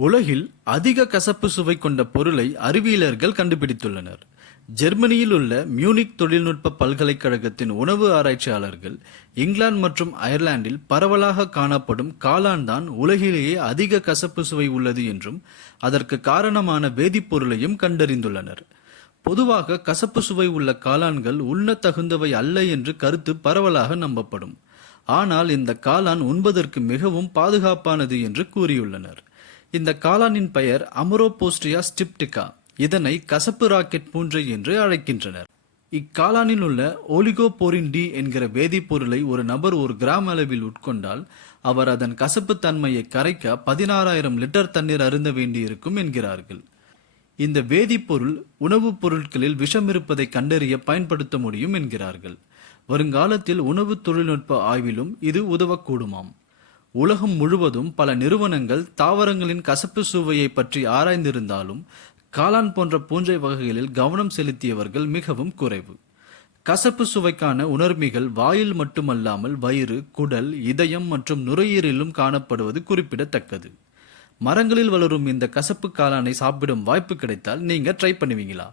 உலகில் அதிக கசப்பு சுவை கொண்ட பொருளை அறிவியலர்கள் கண்டுபிடித்துள்ளனர். ஜெர்மனியில் உள்ள மியூனிக் தொழில்நுட்ப பல்கலைக்கழகத்தின் உணவு ஆராய்ச்சியாளர்கள் இங்கிலாந்து மற்றும் அயர்லாந்தில் பரவலாக காணப்படும் காளான் தான் உலகிலேயே அதிக கசப்பு சுவை உள்ளது என்றும் அதற்கு காரணமான வேதிப்பொருளையும் கண்டறிந்துள்ளனர். பொதுவாக கசப்பு சுவை உள்ள காளான்கள் உண்ணத் தகுந்தவை அல்ல என்று கருத்து பரவலாக நம்பப்படும். ஆனால் இந்த காளான் உண்பதற்கு மிகவும் பாதுகாப்பானது என்று கூறியுள்ளனர். இந்த காளானின் பெயர் அமரோபோஸ்டியா ஸ்டிப்டிகா. இதனை கசப்பு ராக்கெட் பூஞ்சை என்று அழைக்கின்றனர். இக்காளானில் உள்ள ஒலிகோபோரின் டி என்கிற வேதிப்பொருளை ஒரு நபர் ஒரு கிராம் அளவில் உட்கொண்டால் அவர் அதன் கசப்பு தன்மையை கரைக்க பதினாறாயிரம் லிட்டர் தண்ணீர் அருந்த வேண்டியிருக்கும் என்கிறார்கள். இந்த வேதிப்பொருள் உணவுப் பொருட்களில் விஷம் இருப்பதை கண்டறிய பயன்படுத்த முடியும் என்கிறார்கள். வருங்காலத்தில் உணவு தொழில்நுட்ப ஆய்விலும் இது உதவக்கூடுமாம். உலகம் முழுவதும் பல நிறுவனங்கள் தாவரங்களின் கசப்பு சுவையை பற்றி ஆராய்ந்திருந்தாலும் காளான் போன்ற பூஞ்சை வகைகளில் கவனம் செலுத்தியவர்கள் மிகவும் குறைவு. கசப்பு சுவைக்கான உணர்மிகள் வாயில் மட்டுமல்லாமல் வயிறு குடல் இதயம் மற்றும் நுரையீரலிலும் காணப்படுவது குறிப்பிடத்தக்கது. மரங்களில் வளரும் இந்த கசப்பு காளானை சாப்பிடும் வாய்ப்பு கிடைத்தால் நீங்க ட்ரை பண்ணுவீங்களா?